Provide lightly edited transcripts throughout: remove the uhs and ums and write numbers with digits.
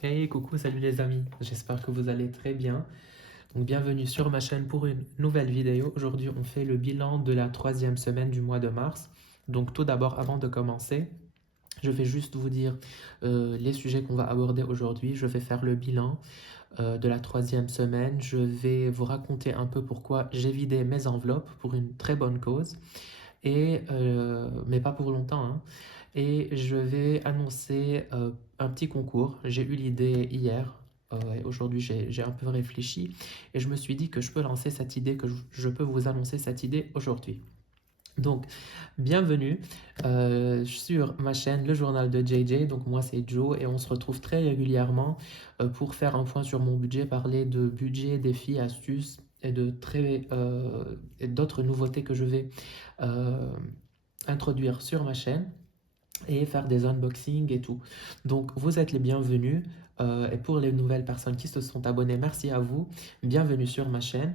Hey, coucou, salut les amis, j'espère que vous allez très bien. Donc bienvenue sur ma chaîne pour une nouvelle vidéo. Aujourd'hui, on fait le bilan de la troisième semaine du mois de mars. Donc tout d'abord, avant de commencer, je vais juste vous dire les sujets qu'on va aborder aujourd'hui. Je vais faire le bilan de la troisième semaine. Je vais vous raconter un peu pourquoi j'ai vidé mes enveloppes pour une très bonne cause, mais pas pour longtemps, hein. Et je vais annoncer un petit concours. J'ai eu l'idée hier. Et aujourd'hui, j'ai un peu réfléchi et je me suis dit que je peux lancer cette idée, que je peux vous annoncer cette idée aujourd'hui. Donc, bienvenue sur ma chaîne Le Journal de JJ. Donc, moi, c'est Joe et on se retrouve très régulièrement pour faire un point sur mon budget, parler de budget, défis, astuces et d'autres nouveautés que je vais euh, introduire sur ma chaîne et faire des unboxings et tout. Donc, vous êtes les bienvenus. Et pour les nouvelles personnes qui se sont abonnées, merci à vous. Bienvenue sur ma chaîne.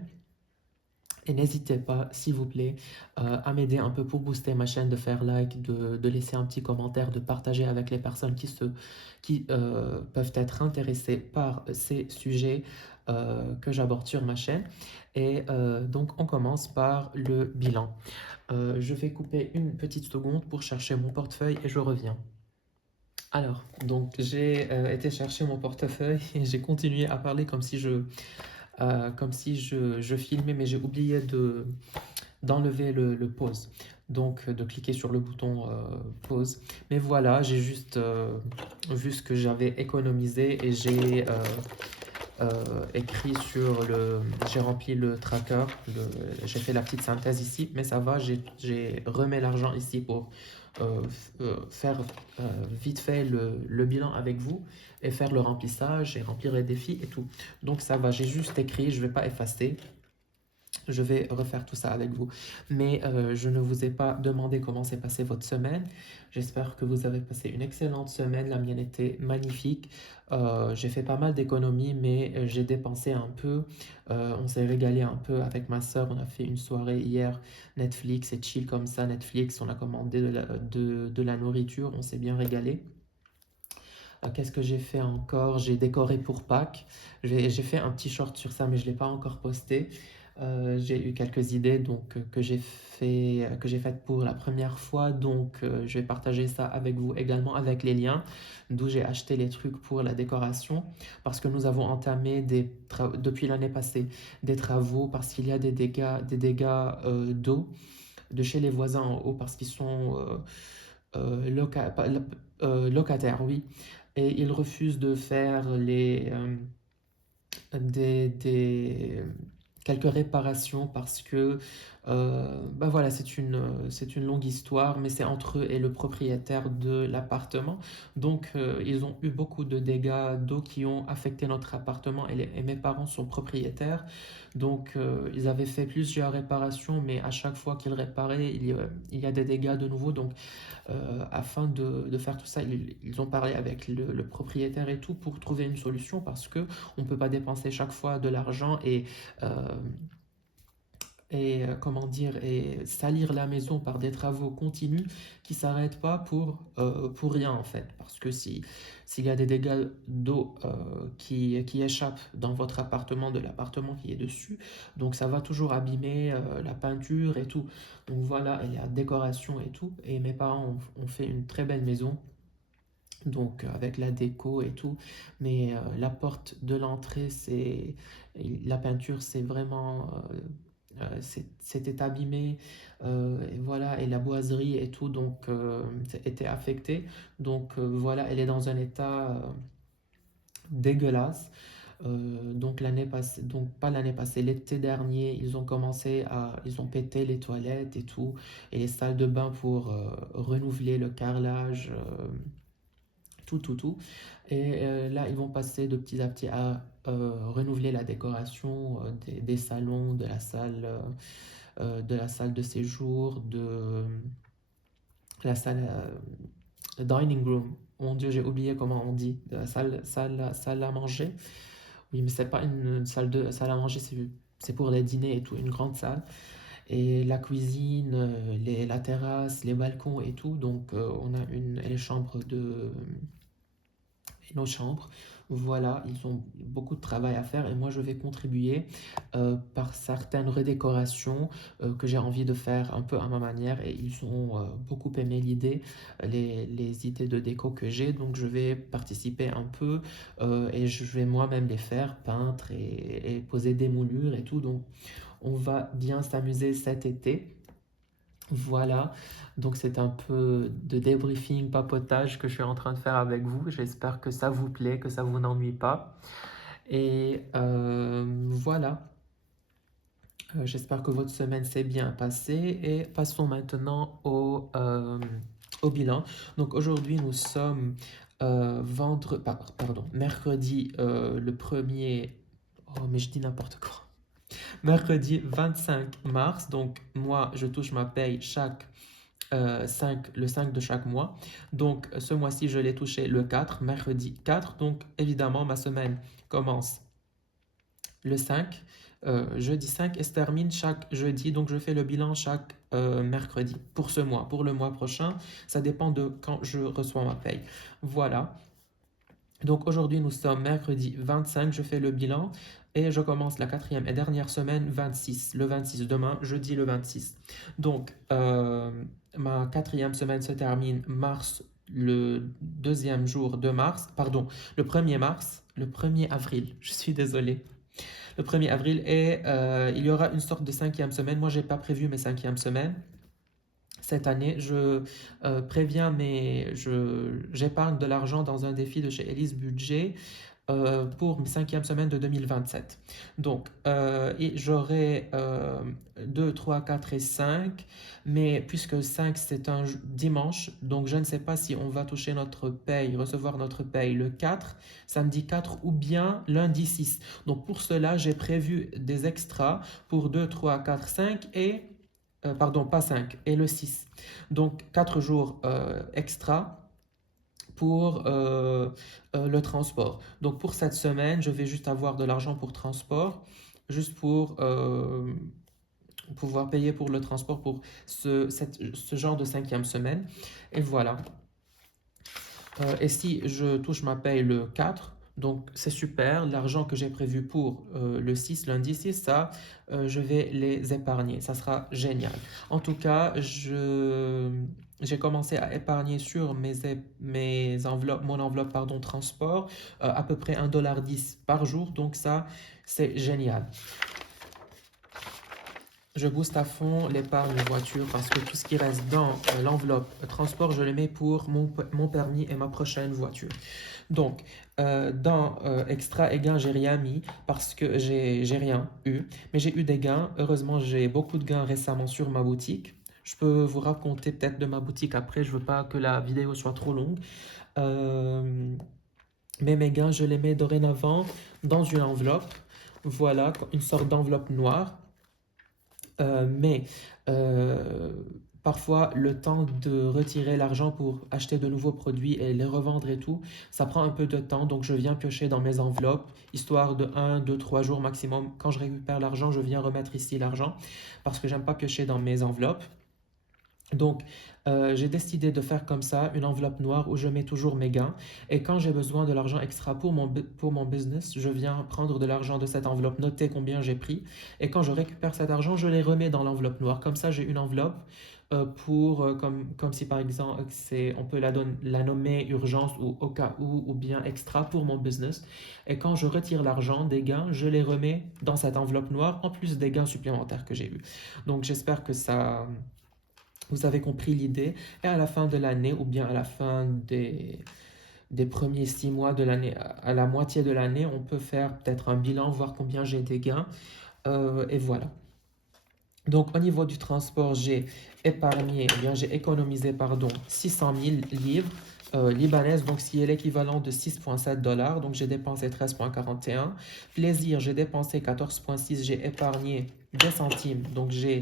Et n'hésitez pas, s'il vous plaît, à m'aider un peu pour booster ma chaîne, de faire like, de laisser un petit commentaire, de partager avec les personnes qui peuvent être intéressées par ces sujets que j'aborde sur ma chaîne. Et donc, on commence par le bilan. Je vais couper une petite seconde pour chercher mon portefeuille et je reviens. Alors, donc j'ai été chercher mon portefeuille et j'ai continué à parler comme si je filmais, mais j'ai oublié d'enlever le pause. Donc, de cliquer sur le bouton pause. Mais voilà, j'ai juste vu ce que j'avais économisé et écrit sur le. J'ai rempli le tracker, j'ai fait la petite synthèse ici, mais ça va, j'ai remis l'argent ici pour faire vite fait le bilan avec vous et faire le remplissage et remplir les défis et tout. Donc ça va, j'ai juste écrit, je ne vais pas effacer. Je vais refaire tout ça avec vous. Mais je ne vous ai pas demandé comment s'est passée votre semaine. J'espère que vous avez passé une excellente semaine. La mienne était magnifique. J'ai fait pas mal d'économies, mais j'ai dépensé un peu. On s'est régalé un peu avec ma soeur. On a fait une soirée hier, Netflix et chill comme ça. Netflix, on a commandé de la nourriture. On s'est bien régalé. Qu'est-ce que j'ai fait encore? J'ai décoré pour Pâques. J'ai fait un petit short sur ça, mais je ne l'ai pas encore posté. J'ai eu quelques idées que j'ai faites pour la première fois. Donc, je vais partager ça avec vous également avec les liens d'où j'ai acheté les trucs pour la décoration. Parce que nous avons entamé depuis l'année passée des travaux parce qu'il y a des dégâts d'eau de chez les voisins en haut parce qu'ils sont locataires, oui. Et ils refusent de faire des quelques réparations parce que bah voilà, c'est une longue histoire, mais c'est entre eux et le propriétaire de l'appartement. Donc ils ont eu beaucoup de dégâts d'eau qui ont affecté notre appartement et mes parents sont propriétaires. Donc ils avaient fait plusieurs réparations, mais à chaque fois qu'ils réparaient, il y a des dégâts de nouveau. Donc afin de faire tout ça, ils ont parlé avec le propriétaire et tout pour trouver une solution parce que on ne peut pas dépenser chaque fois de l'argent euh, comment dire, et salir la maison par des travaux continus qui s'arrêtent pas pour rien en fait. Parce que s'il y a des dégâts d'eau qui échappent dans votre appartement, de l'appartement qui est dessus, donc ça va toujours abîmer la peinture et tout. Donc voilà, et la décoration et tout. Et mes parents ont fait une très belle maison. Donc avec la déco et tout, mais la porte de l'entrée, la peinture, c'est vraiment c'était abîmé, et voilà, et la boiserie et tout, donc était affectée. Donc voilà, elle est dans un état dégueulasse. Donc l'année passée, donc pas l'année passée, l'été dernier, ils ont pété les toilettes et tout, et les salles de bain pour renouveler le carrelage, tout, tout, tout. Et là, ils vont passer de petit à petit à renouveler la décoration des salons, de la salle de séjour, de la salle dining room. Mon Dieu, j'ai oublié comment on dit. De la salle à manger. Oui, mais c'est pas une salle à manger, c'est pour les dîners et tout, une grande salle. Et la cuisine, la terrasse, les balcons et tout. Donc, on a les chambres et nos chambres. Voilà, ils ont beaucoup de travail à faire et moi je vais contribuer par certaines redécorations que j'ai envie de faire un peu à ma manière et ils ont beaucoup aimé l'idée, les idées de déco que j'ai, donc je vais participer un peu et je vais moi-même les faire, peindre et poser des moulures et tout, donc on va bien s'amuser cet été. Voilà, donc c'est un peu de débriefing, papotage que je suis en train de faire avec vous. J'espère que ça vous plaît, que ça vous n'ennuie pas. Et voilà, j'espère que votre semaine s'est bien passée. Et passons maintenant au bilan. Donc aujourd'hui, nous sommes mercredi le premier. Oh, mais je dis n'importe quoi. Mercredi 25 mars, donc moi je touche ma paye le 5 de chaque mois. Donc ce mois-ci je l'ai touché le 4, mercredi 4. Donc évidemment ma semaine commence le 5, jeudi 5 et se termine chaque jeudi. Donc je fais le bilan chaque mercredi pour ce mois. Pour le mois prochain, ça dépend de quand je reçois ma paye. Voilà. Donc aujourd'hui, nous sommes mercredi 25, je fais le bilan et je commence la quatrième et dernière semaine 26, le 26 demain, jeudi le 26. Donc ma quatrième semaine se termine mars, le deuxième jour de mars, pardon, le 1er mars, le 1er avril, je suis désolé. Le 1er avril et il y aura une sorte de cinquième semaine. Moi, j'ai pas prévu mes cinquièmes semaines. Cette année, je préviens, mais j'épargne de l'argent dans un défi de chez Elise Budget pour mes cinquième semaine de 2027. Donc, et j'aurai 2, 3, 4 et 5, mais puisque 5 c'est un dimanche, donc je ne sais pas si on va toucher notre paye, recevoir notre paye le 4, samedi 4 ou bien lundi 6. Donc pour cela, j'ai prévu des extras pour 2, 3, 4, 5 et pardon, pas 5, et le 6. Donc 4 jours extra pour le transport. Donc pour cette semaine, je vais juste avoir de l'argent pour transport, juste pour pouvoir payer pour le transport pour ce genre de cinquième semaine. Et voilà. Et si je touche ma paye le 4, donc c'est super, l'argent que j'ai prévu pour le 6, lundi 6, ça, je vais les épargner, ça sera génial. En tout cas, j'ai commencé à épargner sur mes enveloppes, mon enveloppe pardon, transport, à peu près 1,10 $ par jour, donc ça, c'est génial. Je booste à fond l'épargne voiture parce que tout ce qui reste dans l'enveloppe transport, je le mets pour mon permis et ma prochaine voiture. Donc, dans extra et gains, j'ai rien mis parce que j'ai rien eu. Mais j'ai eu des gains. Heureusement, j'ai beaucoup de gains récemment sur ma boutique. Je peux vous raconter peut-être de ma boutique après. Je veux pas que la vidéo soit trop longue. Mais mes gains, je les mets dorénavant dans une enveloppe. Voilà, une sorte d'enveloppe noire. Mais parfois, le temps de retirer l'argent pour acheter de nouveaux produits et les revendre et tout, ça prend un peu de temps. Donc, je viens piocher dans mes enveloppes, histoire de 1, 2, 3 jours maximum. Quand je récupère l'argent, je viens remettre ici l'argent parce que j'aime pas piocher dans mes enveloppes. Donc, j'ai décidé de faire comme ça, une enveloppe noire où je mets toujours mes gains. Et quand j'ai besoin de l'argent extra pour mon business, je viens prendre de l'argent de cette enveloppe, noter combien j'ai pris. Et quand je récupère cet argent, je les remets dans l'enveloppe noire. Comme ça, j'ai une enveloppe comme si par exemple, on peut la nommer urgence ou au cas où, ou bien extra pour mon business. Et quand je retire l'argent des gains, je les remets dans cette enveloppe noire, en plus des gains supplémentaires que j'ai eus. Donc, j'espère que ça... Vous avez compris l'idée. Et à la fin de l'année, ou bien à la fin des premiers 6 mois de l'année, à la moitié de l'année, on peut faire peut-être un bilan, voir combien j'ai des gains. Et voilà. Donc, au niveau du transport, j'ai j'ai économisé, pardon, 600 000 livres libanaises, donc ce qui est l'équivalent de 6,7 $. Donc, j'ai dépensé 13,41. Plaisir, j'ai dépensé 14,6. J'ai épargné des centimes, donc j'ai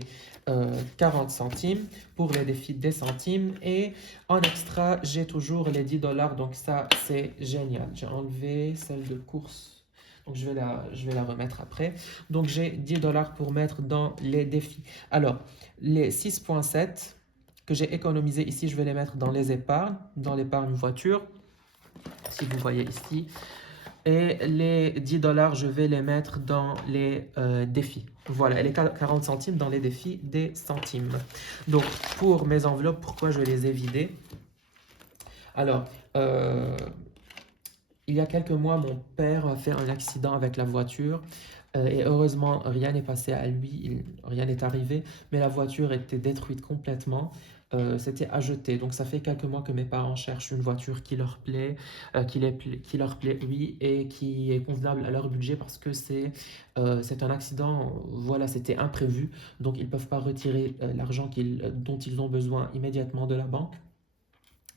40 centimes pour les défis des centimes. Et en extra, j'ai toujours les 10 $. Donc, ça, c'est génial. J'ai enlevé celle de course. Donc, je vais la remettre après. Donc, j'ai 10 $ pour mettre dans les défis. Alors, les 6,7 que j'ai économisé ici, je vais les mettre dans les épargnes, dans l'épargne voiture. si vous voyez ici. Et les 10 dollars, je vais les mettre dans les défis. Voilà, et les 40 centimes dans les défis des centimes. Donc, pour mes enveloppes, pourquoi je les ai vidées? Alors, il y a quelques mois, mon père a fait un accident avec la voiture. Et heureusement, rien n'est passé à lui, rien n'est arrivé, mais la voiture était détruite complètement. C'était à jeter. Donc ça fait quelques mois que mes parents cherchent une voiture qui leur plaît, qui leur plaît, oui, et qui est convenable à leur budget parce que c'est un accident, voilà, c'était imprévu. Donc ils ne peuvent pas retirer l'argent dont ils ont besoin immédiatement de la banque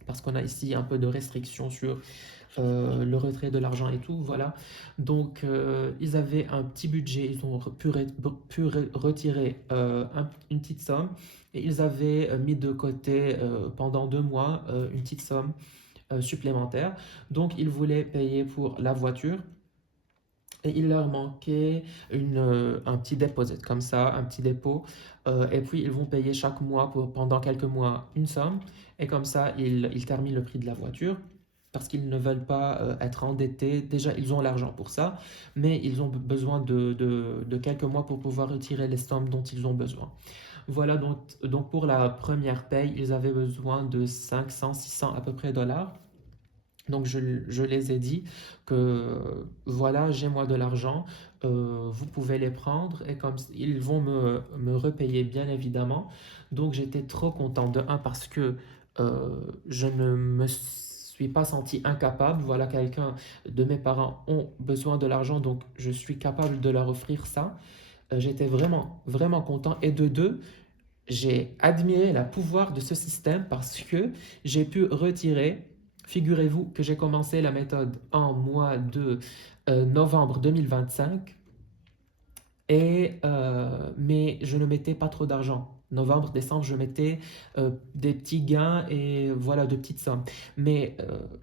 parce qu'on a ici un peu de restrictions sur le retrait de l'argent et tout, voilà. Donc, ils avaient un petit budget, ils ont retirer une petite somme et ils avaient mis de côté pendant 2 mois une petite somme supplémentaire. Donc, ils voulaient payer pour la voiture. Et il leur manquait un petit deposit, comme ça, un petit dépôt. Et puis, ils vont payer chaque mois, pendant quelques mois, une somme. Et comme ça, ils terminent le prix de la voiture parce qu'ils ne veulent pas être endettés. Déjà, ils ont l'argent pour ça, mais ils ont besoin de quelques mois pour pouvoir retirer les sommes dont ils ont besoin. Voilà, donc pour la première paye, ils avaient besoin de 500, 600 à peu près dollars. Donc je les ai dit que voilà, j'ai moi de l'argent, vous pouvez les prendre et comme ils vont me repayer bien évidemment. Donc j'étais trop content de un parce que je ne me suis pas senti incapable. Voilà, quelqu'un de mes parents ont besoin de l'argent, donc je suis capable de leur offrir ça. J'étais vraiment, vraiment content. Et de deux, j'ai admiré le pouvoir de ce système parce que j'ai pu retirer, figurez-vous que j'ai commencé la méthode en mois de novembre 2025 mais je ne mettais pas trop d'argent. Novembre, décembre, je mettais des petits gains et voilà, de petites sommes. Mais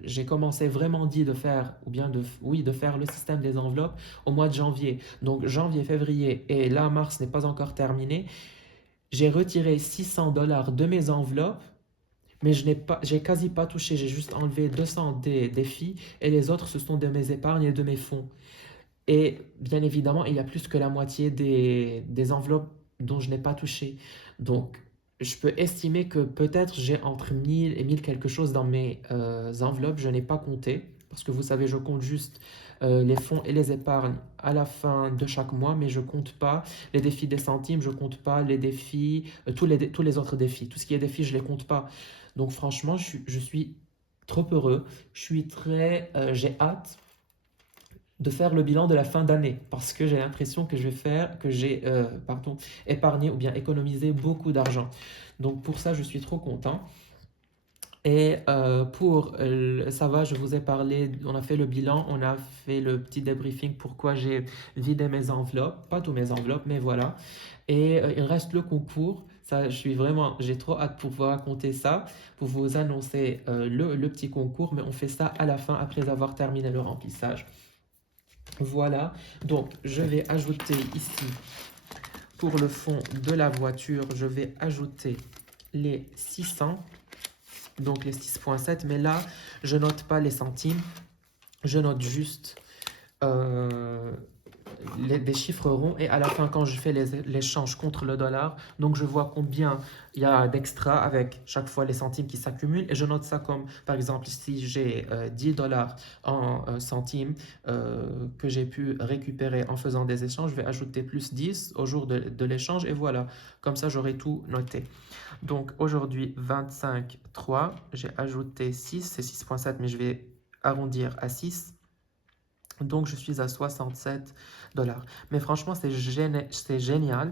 j'ai commencé vraiment dit de faire, ou bien oui, de faire le système des enveloppes au mois de janvier. Donc janvier, février et là, mars n'est pas encore terminé. J'ai retiré 600 dollars de mes enveloppes, mais j'ai quasi pas touché. J'ai juste enlevé 200 des filles et les autres, ce sont de mes épargnes et de mes fonds. Et bien évidemment, il y a plus que la moitié des enveloppes dont je n'ai pas touché. Donc, je peux estimer que peut-être j'ai entre 1000 et 1000 quelque chose dans mes enveloppes. Je n'ai pas compté, parce que vous savez, je compte juste les fonds et les épargnes à la fin de chaque mois, mais je compte pas les défis des centimes, je compte pas les défis, tous les autres défis. Tout ce qui est défis, je les compte pas. Donc, franchement, je suis trop heureux. J'ai hâte de faire le bilan de la fin d'année parce que j'ai l'impression que j'ai épargné ou bien économisé beaucoup d'argent. Donc pour ça, je suis trop content. Et ça va, je vous ai parlé, on a fait le bilan, on a fait le petit débriefing pourquoi j'ai vidé mes enveloppes, pas tous mes enveloppes, mais voilà. Et il reste le concours. Ça, j'ai trop hâte pour vous raconter ça, pour vous annoncer le petit concours, mais on fait ça à la fin après avoir terminé le remplissage. Voilà, donc je vais ajouter ici, pour le fond de la voiture, je vais ajouter les 600, donc les 6,7, mais là, je note pas les centimes, je note juste des chiffres ronds et à la fin quand je fais l'échange contre le dollar, donc je vois combien il y a d'extra avec chaque fois les centimes qui s'accumulent et je note ça comme par exemple si j'ai 10 dollars en centimes que j'ai pu récupérer en faisant des échanges, je vais ajouter plus 10 au jour de l'échange et voilà, comme ça j'aurai tout noté. Donc aujourd'hui 25,3, j'ai ajouté 6, c'est 6,7 mais je vais arrondir à 6. Donc, je suis à 67 dollars. Mais franchement, c'est génial.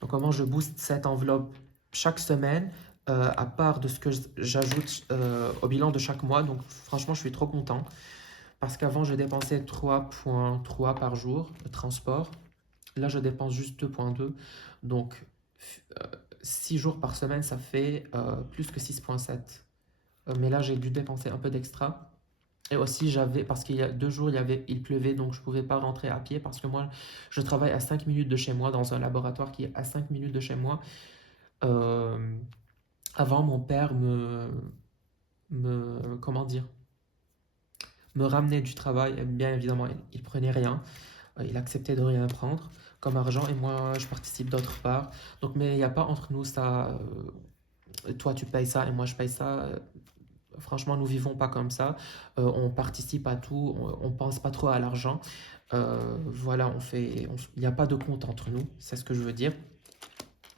Donc, comment je booste cette enveloppe chaque semaine, à part de ce que j'ajoute au bilan de chaque mois. Donc, franchement, je suis trop content. Parce qu'avant, je dépensais 3,3 par jour de transport. Là, je dépense juste 2,2. Donc, 6 jours par semaine, ça fait plus que 6,7. Mais là, j'ai dû dépenser un peu d'extra. Et aussi, parce qu'il y a 2 jours, il pleuvait, donc je ne pouvais pas rentrer à pied parce que moi, je travaille à 5 minutes de chez moi, dans un laboratoire qui est à 5 minutes de chez moi. Euh, Avant, mon père comment dire, me ramenait du travail, et bien évidemment, il prenait rien. Il acceptait de rien prendre comme argent et moi, je participe d'autre part. Donc, mais il n'y a pas entre nous ça, toi tu payes ça et moi je paye ça. Franchement, nous vivons pas comme ça. On participe à tout, on pense pas trop à l'argent. Voilà, il n'y a pas de compte entre nous, c'est ce que je veux dire.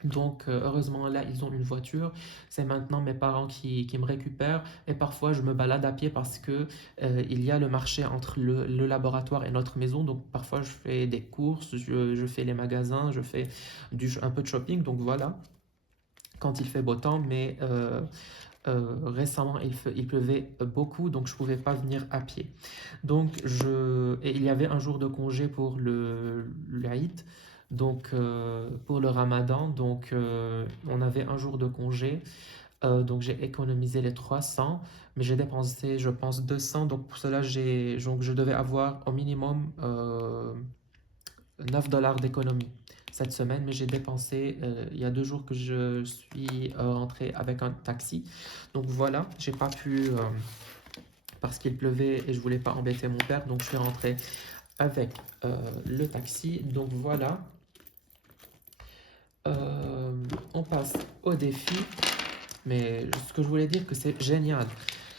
Donc, heureusement, là, ils ont une voiture. C'est maintenant mes parents qui me récupèrent. Et parfois, je me balade à pied parce que il y a le marché entre le laboratoire et notre maison. Donc, parfois, je fais des courses, je fais les magasins, je fais un peu de shopping. Donc, voilà, quand il fait beau temps. Mais récemment, il pleuvait beaucoup, donc je ne pouvais pas venir à pied. Donc, et il y avait un jour de congé pour l'Aïd, donc pour le Ramadan. Donc, on avait un jour de congé. Donc, j'ai économisé les 300, mais j'ai dépensé, je pense, 200. Donc, pour cela, donc, je devais avoir au minimum 9 dollars d'économie cette semaine, mais j'ai dépensé, il y a 2 jours que je suis rentré avec un taxi. Donc voilà, j'ai pas pu, parce qu'il pleuvait et je voulais pas embêter mon père, donc je suis rentré avec le taxi. Donc voilà, on passe au défi, mais ce que je voulais dire que c'est génial.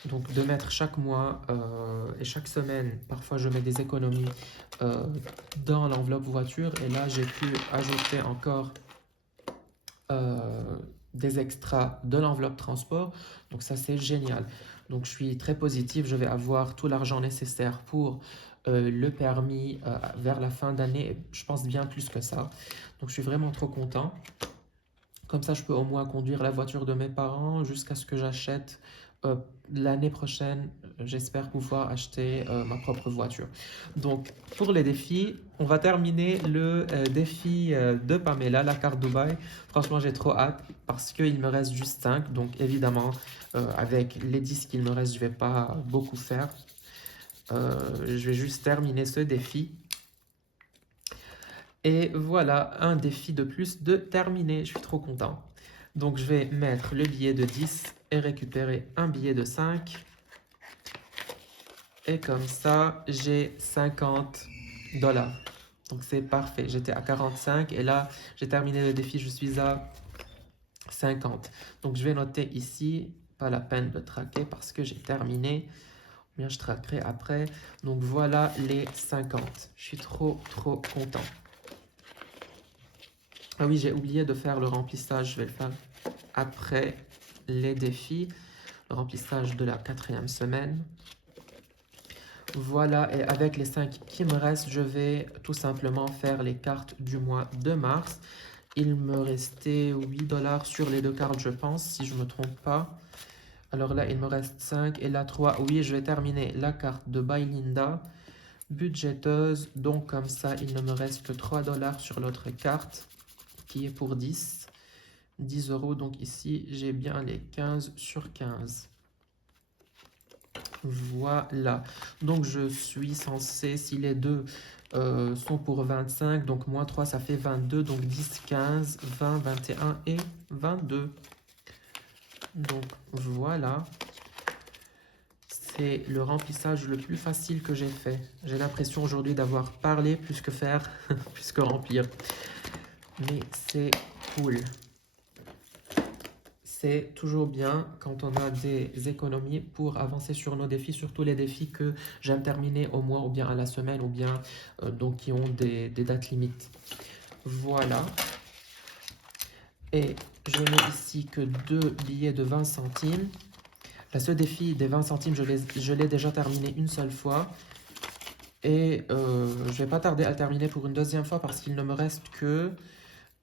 Donc de mettre chaque mois et chaque semaine, parfois je mets des économies dans l'enveloppe voiture et là j'ai pu ajouter encore des extras de l'enveloppe transport. Donc ça c'est génial. Donc je suis très positif, je vais avoir tout l'argent nécessaire pour le permis vers la fin d'année, je pense bien plus que ça. Donc je suis vraiment trop content. Comme ça, je peux au moins conduire la voiture de mes parents jusqu'à ce que j'achète l'année prochaine. J'espère pouvoir acheter ma propre voiture. Donc, pour les défis, on va terminer le défi de Pamela, la carte Dubaï. Franchement, j'ai trop hâte parce qu'il me reste juste 5. Donc, évidemment, avec les 10 qu'il me reste, je ne vais pas beaucoup faire. Je vais juste terminer ce défi. Et voilà, un défi de plus de terminé. Je suis trop content. Donc, je vais mettre le billet de 10 et récupérer un billet de 5. Et comme ça, j'ai 50 dollars. Donc, c'est parfait. J'étais à 45 et là, j'ai terminé le défi. Je suis à 50. Donc, je vais noter ici. Pas la peine de traquer parce que j'ai terminé. Bien, je traquerai après. Donc, voilà les 50. Je suis trop content. Ah oui, j'ai oublié de faire le remplissage. Je vais le faire après les défis. Le remplissage de la 4e semaine. Voilà, et avec les 5 qui me restent, je vais tout simplement faire les cartes du mois de mars. Il me restait 8 dollars sur les 2 cartes, je pense, si je ne me trompe pas. Alors là, il me reste 5 et là 3. Oui, je vais terminer la carte de Bylinda, budgéteuse. Donc comme ça, il ne me reste que 3 dollars sur l'autre carte, qui est pour 10. 10 euros, donc ici, j'ai bien les 15 sur 15. Voilà, donc je suis censé, si les deux sont pour 25, donc moins 3, ça fait 22, donc 10, 15, 20, 21 et 22. Donc voilà, c'est le remplissage le plus facile que j'ai fait. J'ai l'impression aujourd'hui d'avoir parlé plus que faire, plus que remplir. Mais c'est cool. C'est toujours bien quand on a des économies pour avancer sur nos défis, surtout les défis que j'aime terminer au mois ou bien à la semaine ou bien donc qui ont des dates limites. Voilà. Et je n'ai ici que 2 billets de 20 centimes. Là, ce défi des 20 centimes, je l'ai déjà terminé une seule fois. Et je ne vais pas tarder à le terminer pour une deuxième fois parce qu'il ne me reste que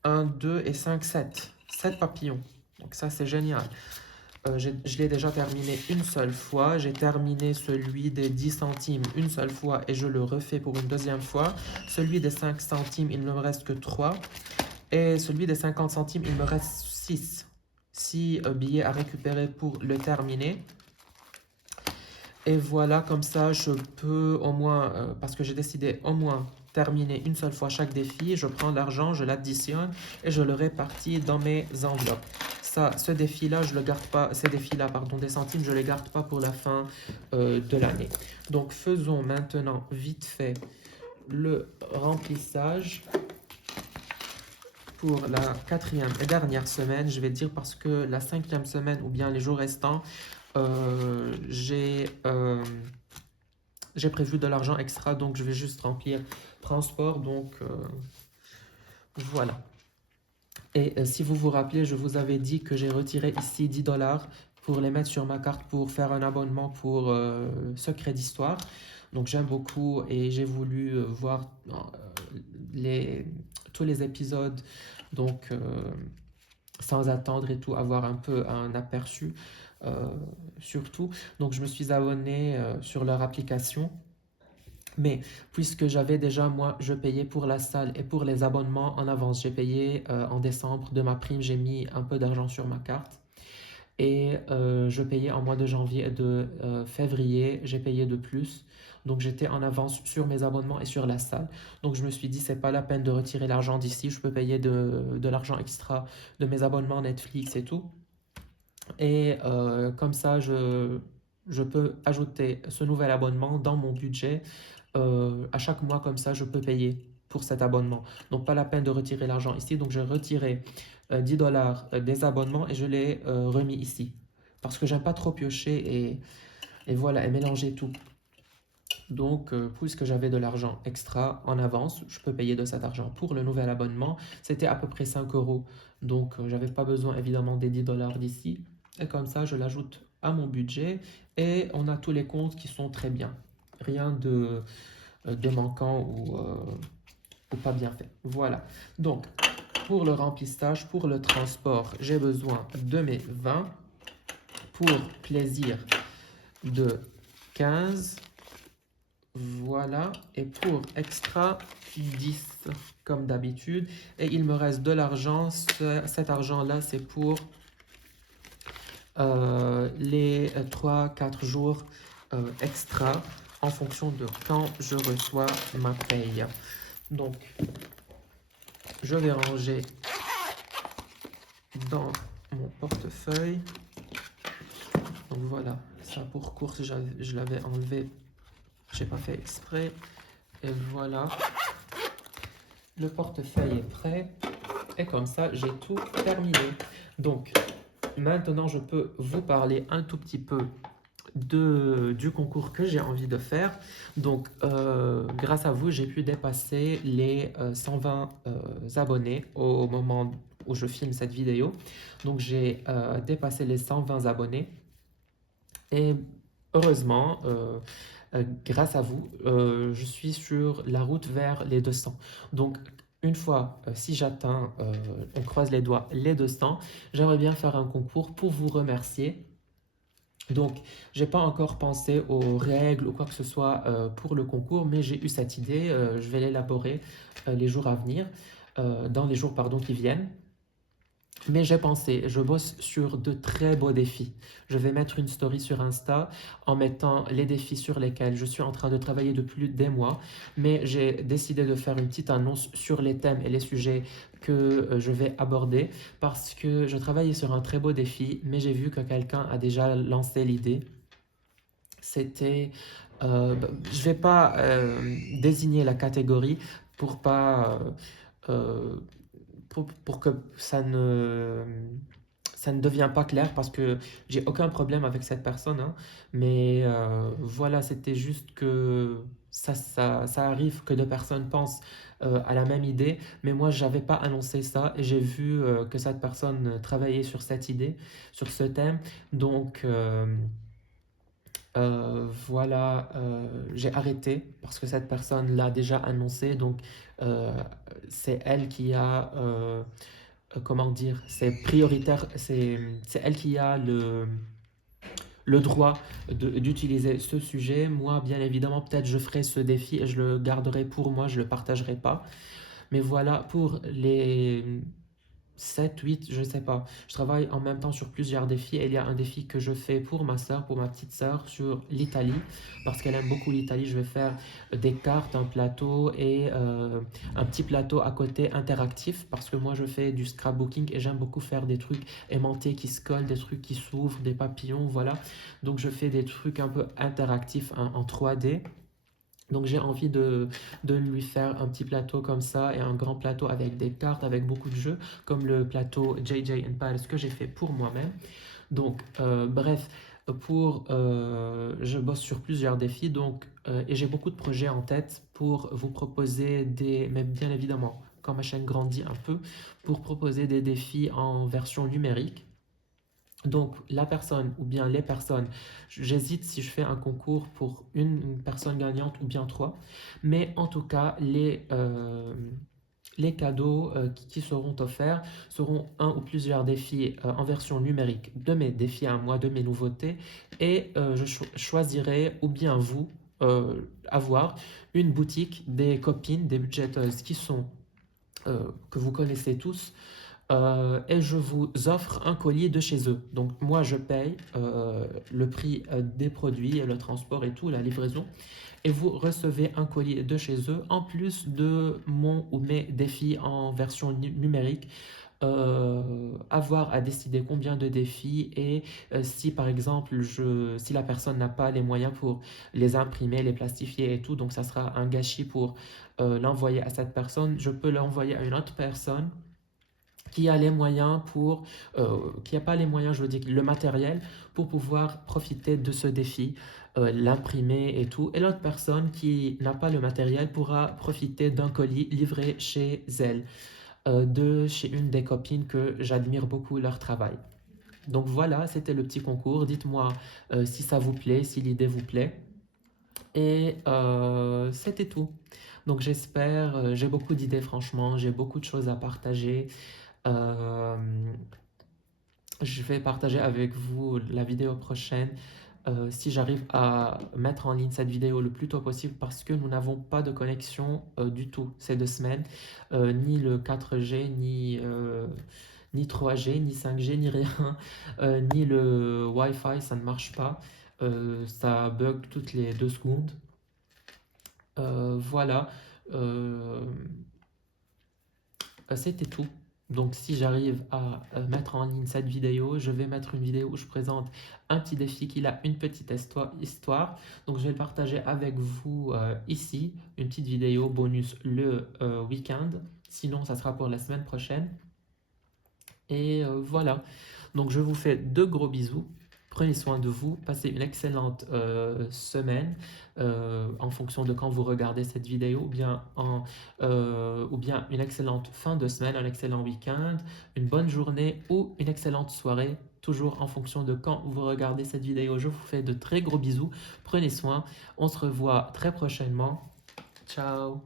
1, 2 et 5, 7. 7 papillons. Donc ça, c'est génial. Je l'ai déjà terminé une seule fois. J'ai terminé celui des 10 centimes une seule fois et je le refais pour une deuxième fois. Celui des 5 centimes, il ne me reste que 3. Et celui des 50 centimes, il me reste 6. 6 billets à récupérer pour le terminer. Et voilà, comme ça, je peux au moins, parce que j'ai décidé au moins terminer une seule fois chaque défi, je prends l'argent, je l'additionne et je le répartis dans mes enveloppes. Ça, ce défi-là, je le garde pas, ces défis-là, pardon, des centimes, je les garde pas pour la fin de l'année. Donc, faisons maintenant vite fait le remplissage pour la quatrième et dernière semaine. Je vais dire parce que la cinquième semaine ou bien les jours restants, euh, j'ai euh, j'ai prévu de l'argent extra, donc je vais juste remplir transport. Donc voilà. Et si vous vous rappelez, je vous avais dit que j'ai retiré ici 10 dollars pour les mettre sur ma carte pour faire un abonnement pour Secret d'Histoire. Donc j'aime beaucoup et j'ai voulu voir les, tous les épisodes. Donc sans attendre et tout, avoir un peu un aperçu euh, surtout. Donc je me suis abonné sur leur application. Mais puisque j'avais déjà, moi, je payais pour la salle et pour les abonnements en avance. J'ai payé en décembre de ma prime, j'ai mis un peu d'argent sur ma carte. Et je payais en mois de janvier et de février, j'ai payé de plus. Donc j'étais en avance sur mes abonnements et sur la salle. Donc je me suis dit, c'est pas la peine de retirer l'argent d'ici. Je peux payer de l'argent extra de mes abonnements Netflix et tout. Et comme ça, je peux ajouter ce nouvel abonnement dans mon budget. À chaque mois, comme ça, je peux payer pour cet abonnement. Donc, pas la peine de retirer l'argent ici. Donc, j'ai retiré 10 dollars des abonnements et je l'ai remis ici. Parce que j'aime pas trop piocher et voilà, et mélanger tout. Donc, puisque j'avais de l'argent extra en avance, je peux payer de cet argent pour le nouvel abonnement. C'était à peu près 5 euros. Donc, j'avais pas besoin évidemment des 10 dollars d'ici. Et comme ça, je l'ajoute à mon budget et on a tous les comptes qui sont très bien. Rien de manquant ou pas bien fait. Voilà. Donc, pour le remplissage, pour le transport, j'ai besoin de mes 20. Pour plaisir, de 15. Voilà. Et pour extra, 10 comme d'habitude. Et il me reste de l'argent. Cet argent-là, c'est pour les 3 4 jours extra en fonction de quand je reçois ma paye. Donc, je vais ranger dans mon portefeuille. Donc voilà, ça pour course, je l'avais enlevé, j'ai pas fait exprès. Et voilà, le portefeuille est prêt. Et comme ça, j'ai tout terminé. Donc, maintenant, je peux vous parler un tout petit peu du concours que j'ai envie de faire. Donc, grâce à vous, j'ai pu dépasser les 120 abonnés au moment où je filme cette vidéo. Donc, j'ai dépassé les 120 abonnés. Et heureusement, grâce à vous, je suis sur la route vers les 200. Donc, une fois, si j'atteins, on croise les doigts, les 200, j'aimerais bien faire un concours pour vous remercier. Donc, j'ai pas encore pensé aux règles ou quoi que ce soit pour le concours, mais j'ai eu cette idée. Je vais l'élaborer les jours à venir, dans les jours pardon, qui viennent. Mais j'ai pensé, je bosse sur de très beaux défis. Je vais mettre une story sur Insta en mettant les défis sur lesquels je suis en train de travailler depuis des mois. Mais j'ai décidé de faire une petite annonce sur les thèmes et les sujets que je vais aborder parce que je travaillais sur un très beau défi, mais j'ai vu que quelqu'un a déjà lancé l'idée. C'était, je vais pas désigner la catégorie pour pas euh, pour que ça ne devient pas clair parce que j'ai aucun problème avec cette personne, hein. Mais voilà, c'était juste que ça arrive que deux personnes pensent à la même idée, mais moi, j'avais pas annoncé ça et j'ai vu que cette personne travaillait sur cette idée, sur ce thème. Donc, voilà, j'ai arrêté parce que cette personne l'a déjà annoncé. Donc, euh, c'est elle qui a comment dire, c'est prioritaire, c'est elle qui a le droit d'utiliser ce sujet. Moi, bien évidemment, peut-être je ferai ce défi et je le garderai pour moi, je ne le partagerai pas. Mais voilà, pour les 7, 8, je sais pas. Je travaille en même temps sur plusieurs défis et il y a un défi que je fais pour ma soeur, pour ma petite soeur, sur l'Italie, parce qu'elle aime beaucoup l'Italie. Je vais faire des cartes, un plateau et un petit plateau à côté interactif, parce que moi je fais du scrapbooking et j'aime beaucoup faire des trucs aimantés qui se collent, des trucs qui s'ouvrent, des papillons, voilà. Donc je fais des trucs un peu interactifs en 3D. Donc j'ai envie de lui faire un petit plateau comme ça et un grand plateau avec des cartes, avec beaucoup de jeux, comme le plateau JJ Empires que j'ai fait pour moi-même. Donc bref, je bosse sur plusieurs défis et j'ai beaucoup de projets en tête pour vous proposer mais bien évidemment, quand ma chaîne grandit un peu, pour proposer des défis en version numérique. Donc, la personne ou bien les personnes, j'hésite si je fais un concours pour une personne gagnante ou bien trois, mais en tout cas, les cadeaux qui seront offerts seront un ou plusieurs défis en version numérique de mes défis à moi, de mes nouveautés, et je choisirai ou bien vous avoir une boutique des copines, des budgeteuses que vous connaissez tous et je vous offre un colis de chez eux. Donc moi je paye le prix des produits, le transport et tout, la livraison, et vous recevez un colis de chez eux en plus de mon ou mes défis en version numérique. Avoir à décider combien de défis et si par exemple si la personne n'a pas les moyens pour les imprimer, les plastifier et tout, donc ça sera un gâchis pour l'envoyer à cette personne, je peux l'envoyer à une autre personne qui a les moyens qui n'a pas les moyens, je veux dire, le matériel pour pouvoir profiter de ce défi, l'imprimer et tout. Et l'autre personne qui n'a pas le matériel pourra profiter d'un colis livré chez elle, chez une des copines que j'admire beaucoup leur travail. Donc voilà, c'était le petit concours. Dites-moi si ça vous plaît, si l'idée vous plaît. Et c'était tout. Donc j'espère, j'ai beaucoup d'idées franchement, j'ai beaucoup de choses à partager. Euh, je vais partager avec vous la vidéo prochaine si j'arrive à mettre en ligne cette vidéo le plus tôt possible parce que nous n'avons pas de connexion du tout ces 2 semaines, ni le 4G, ni 3G, ni 5G, ni rien, ni le Wi-Fi, ça ne marche pas. Ça bug toutes les 2 secondes. Voilà. Euh, C'était tout. Donc si j'arrive à mettre en ligne cette vidéo, je vais mettre une vidéo où je présente un petit défi qui a une petite histoire. Donc je vais le partager avec vous ici, une petite vidéo bonus le week-end. Sinon, ça sera pour la semaine prochaine. Et voilà. Donc je vous fais de gros bisous. Prenez soin de vous, passez une excellente semaine en fonction de quand vous regardez cette vidéo, ou bien une excellente fin de semaine, un excellent week-end, une bonne journée ou une excellente soirée, toujours en fonction de quand vous regardez cette vidéo. Je vous fais de très gros bisous, prenez soin, on se revoit très prochainement. Ciao!